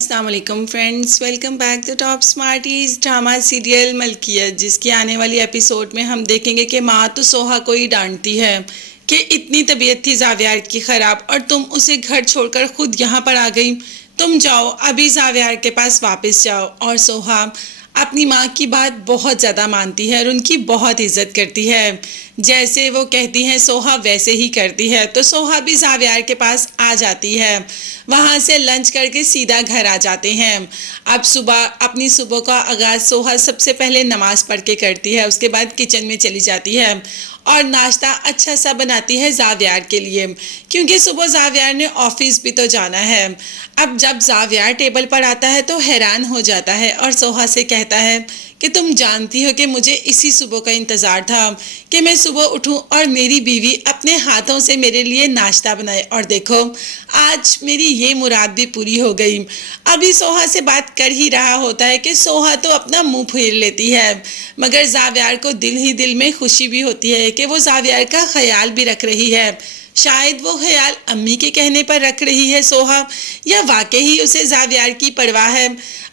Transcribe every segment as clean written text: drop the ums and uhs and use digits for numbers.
अस्सलाम वालेकुम friends, welcome back to top smarties drama serial Malkiyat, जिसकी आने वाली एपिसोड में हम देखेंगे कि माँ तो सोहा को ही डांटती है कि इतनी तबीयत थी जावियार की ख़राब और तुम उसे घर छोड़कर खुद यहाँ पर आ गई। तुम जाओ, अभी जावियार के पास वापस जाओ। और सोहा अपनी माँ की बात बहुत ज़्यादा मानती है और उनकी बहुत इज्जत करती है। जैसे वो कहती हैं सोहा वैसे ही करती है। तो सोहा भी जावियार के पास आ जाती है। वहाँ से लंच करके सीधा घर आ जाते हैं। अब अपनी सुबह का आगाज़ सोहा सबसे पहले नमाज पढ़ के करती है। उसके बाद किचन में चली जाती है और नाश्ता अच्छा सा बनाती है जावियार के लिए, क्योंकि सुबह जावियार ने ऑफिस भी तो जाना है। अब जब जावियार टेबल पर आता है तो हैरान हो जाता है और सोहा से कहता है कि तुम जानती हो कि मुझे इसी सुबह का इंतज़ार था कि मैं सुबह उठूं और मेरी बीवी अपने हाथों से मेरे लिए नाश्ता बनाए, और देखो आज मेरी ये मुराद भी पूरी हो गई। अभी सोहा से बात कर ही रहा होता है कि सोहा तो अपना मुंह फेर लेती है, मगर जावियार को दिल ही दिल में खुशी भी होती है कि वो जावियार का ख्याल भी रख रही है। शायद वो ख्याल अम्मी के कहने पर रख रही है सोहा, या वाकई ही उसे जावियार की परवाह है।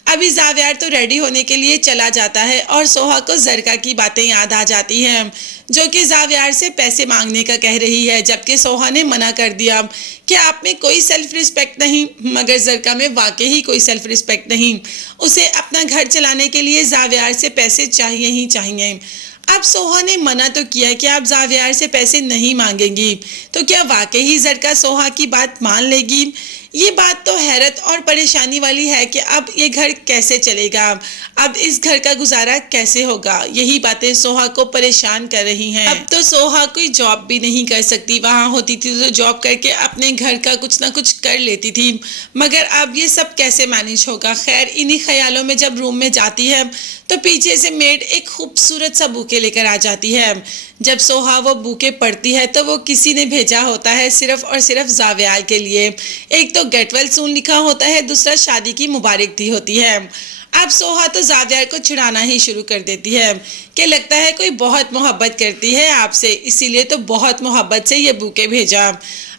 अभी जावियार तो रेडी होने के लिए चला जाता है और सोहा को जरका की बातें याद आ जाती हैं, जो कि जावियार से पैसे मांगने का कह रही है, जबकि सोहा ने मना कर दिया कि आप में कोई सेल्फ रिस्पेक्ट नहीं। मगर जरका में वाकई ही कोई सेल्फ रिस्पेक्ट नहीं। उसे अपना घर चलाने के लिए जावियार से पैसे चाहिए ही चाहिए। अब सोहा ने मना तो किया कि आप जावियार से पैसे नहीं मांगेंगी, तो क्या वाकई ही जरका सोहा की बात मान लेगी? ये बात तो हैरत और परेशानी वाली है कि अब ये घर कैसे चलेगा, अब इस घर का गुजारा कैसे होगा। यही बातें सोहा को परेशान कर रही हैं। अब तो सोहा कोई जॉब भी नहीं कर सकती। वहाँ होती थी तो जॉब करके अपने घर का कुछ ना कुछ कर लेती थी, मगर अब ये सब कैसे मैनेज होगा। खैर, इन्हीं ख्यालों में जब रूम में जाती है तो पीछे से मेड एक खूबसूरत सा बुके लेकर आ जाती है। जब सोहा वो बुके पढ़ती है तो वो किसी ने भेजा होता है सिर्फ और सिर्फ जावियार के लिए। एक तो गेट वेल सून लिखा होता है, दूसरा शादी की मुबारक दी होती है। अब सोहा तो जावियार को चिढ़ाना ही शुरू कर देती है कि लगता है कोई बहुत मोहब्बत करती है आपसे, इसीलिए तो बहुत मोहब्बत से ये बुके भेजा।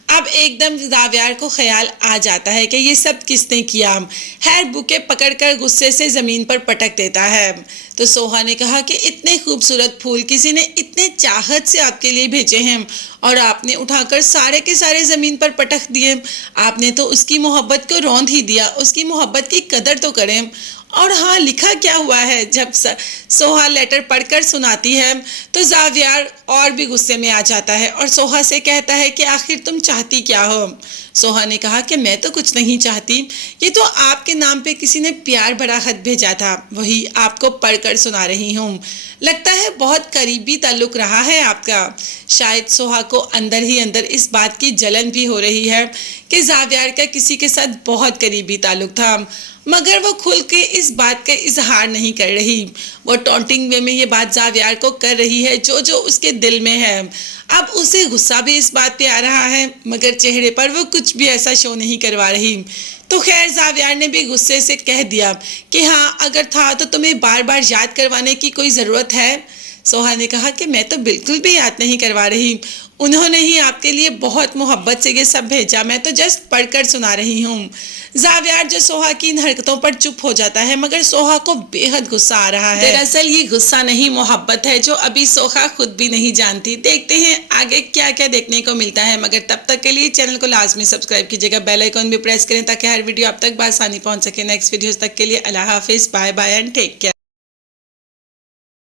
अब एकदम जावियार को ख्याल आ जाता है कि ये सब किसने किया। खैर, बुके पकड़कर गुस्से से ज़मीन पर पटक देता है। तो सोहा ने कहा कि इतने खूबसूरत फूल किसी ने इतने चाहत से आपके लिए भेजे हैं और आपने उठाकर सारे के सारे ज़मीन पर पटक दिए। आपने तो उसकी मोहब्बत को रौंद ही दिया। उसकी मोहब्बत की कदर तो करें। और हाँ, लिखा क्या हुआ है। जब सोहा लेटर पढ़कर सुनाती है तो जावियार और भी गुस्से में आ जाता है और सोहा से कहता है कि आखिर तुम चाहती क्या हो। सोहा ने कहा कि मैं तो कुछ नहीं चाहती, ये तो आपके नाम पे किसी ने प्यार भरा खत भेजा था, वही आपको पढ़कर सुना रही हूँ। लगता है बहुत करीबी ताल्लुक रहा है आपका। शायद सोहा को अंदर ही अंदर इस बात की जलन भी हो रही है कि जावियार का किसी के साथ बहुत करीबी ताल्लुक था, मगर वो खुल के इस बात का इजहार नहीं कर रही। वो टॉन्टिंग वे में ये बात जावियार को कर रही है जो जो उसके दिल में है। अब उसे गुस्सा भी इस बात पे आ रहा है, मगर चेहरे पर वो कुछ भी ऐसा शो नहीं करवा रही। तो खैर, जावियार ने भी गुस्से से कह दिया कि हाँ, अगर था तो तुम्हें बार बार याद करवाने की कोई ज़रूरत है। सोहा ने कहा कि मैं तो बिल्कुल भी याद नहीं करवा रही, उन्होंने ही आपके लिए बहुत मोहब्बत से ये सब भेजा, मैं तो जस्ट पढ़कर सुना रही हूँ। जावियार जो सोहा की इन हरकतों पर चुप हो जाता है, मगर सोहा को बेहद गुस्सा आ रहा है। दरअसल ये गुस्सा नहीं, मोहब्बत है, जो अभी सोहा खुद भी नहीं जानती। देखते हैं आगे क्या क्या देखने को मिलता है, मगर तब तक के लिए चैनल को लाजमी सब्सक्राइब कीजिएगा, बेल आइकॉन भी प्रेस करें ताकि हर वीडियो आप तक बआसानी पहुंच सके। नेक्स्ट वीडियोस तक के लिए अल्लाह हाफिज, bye bye and take care.